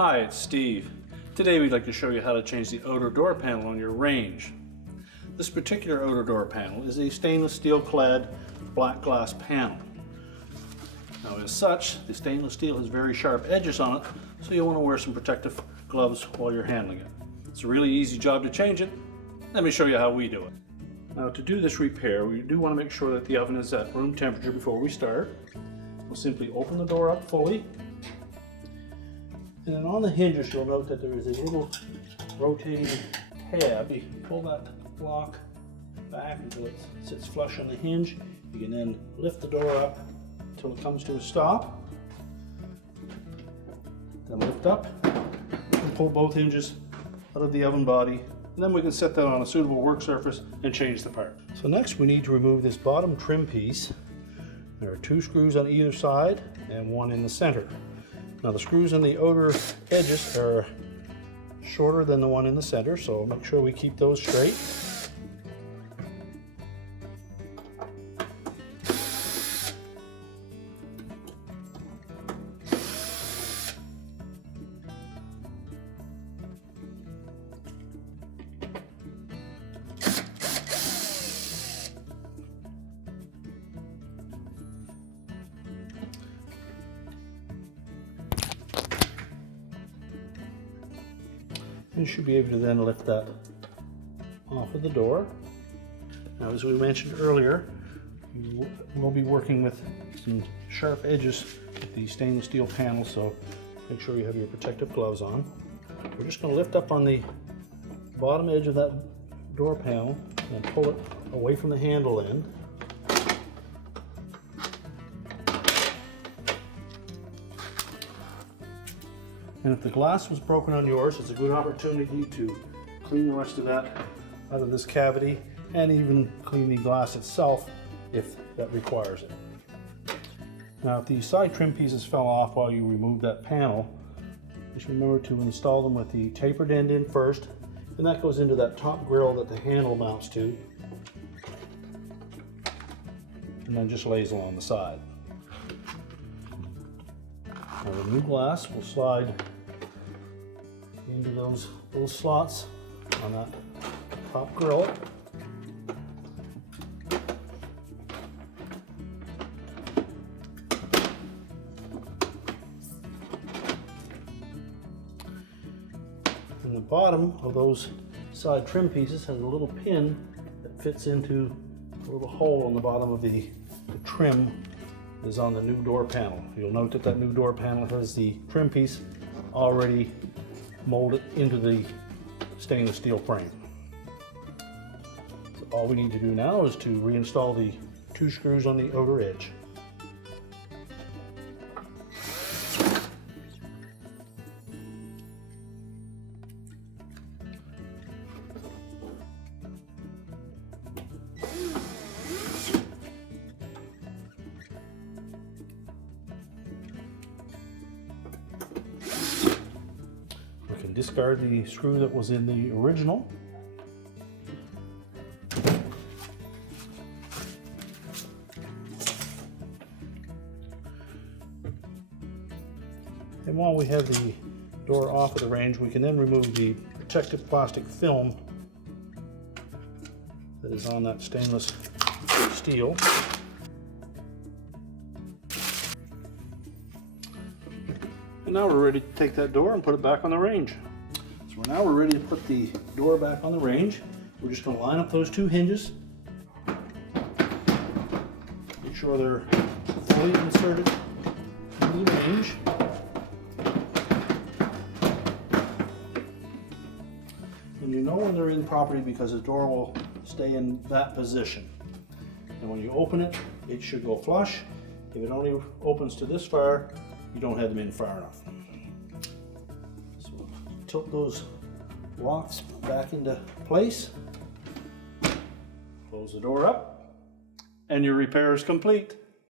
Hi, it's Steve. Today we'd like to show you how to change the outer door panel on your range. This particular outer door panel is a stainless steel clad black glass panel. Now as such, the stainless steel has very sharp edges on it, so you'll want to wear some protective gloves while you're handling it. It's a really easy job to change it. Let me show you how we do it. Now to do this repair, we do want to make sure that the oven is at room temperature before we start. We'll simply open the door up fully. And then on the hinges, you'll note that there is a little rotating tab. You can pull that block back until it sits flush on the hinge. You can then lift the door up until it comes to a stop. Then lift up and pull both hinges out of the oven body. And then we can set that on a suitable work surface and change the part. So next we need to remove this bottom trim piece. There are 2 screws on either side and 1 in the center. Now the screws on the outer edges are shorter than the one in the center, so make sure we keep those straight. You should be able to then lift that off of the door. Now, as we mentioned earlier, we'll be working with some sharp edges with the stainless steel panel, so make sure you have your protective gloves on. We're just going to lift up on the bottom edge of that door panel and pull it away from the handle end. And if the glass was broken on yours, it's a good opportunity to clean the rest of that out of this cavity and even clean the glass itself if that requires it. Now, if the side trim pieces fell off while you removed that panel, just remember to install them with the tapered end in first, and that goes into that top grill that the handle mounts to, and then just lays along the side. Now the new glass will slide into those little slots on that top grill. And the bottom of those side trim pieces has a little pin that fits into a little hole on the bottom of the trim is on the new door panel. You'll note that that new door panel has the trim piece already molded into the stainless steel frame. So all we need to do now is to reinstall the 2 screws on the outer edge. Discard the screw that was in the original. And while we have the door off of the range, we can then remove the protective plastic film that is on that stainless steel. And now we're ready to take that door and put it back on the range. So now we're ready to put the door back on the range. We're just going to line up those 2 hinges. Make sure they're fully inserted in the range. And you know when they're in properly because the door will stay in that position. And when you open it, it should go flush. If it only opens to this far, you don't have them in far enough. So tilt those blocks back into place, close the door up, and your repair is complete.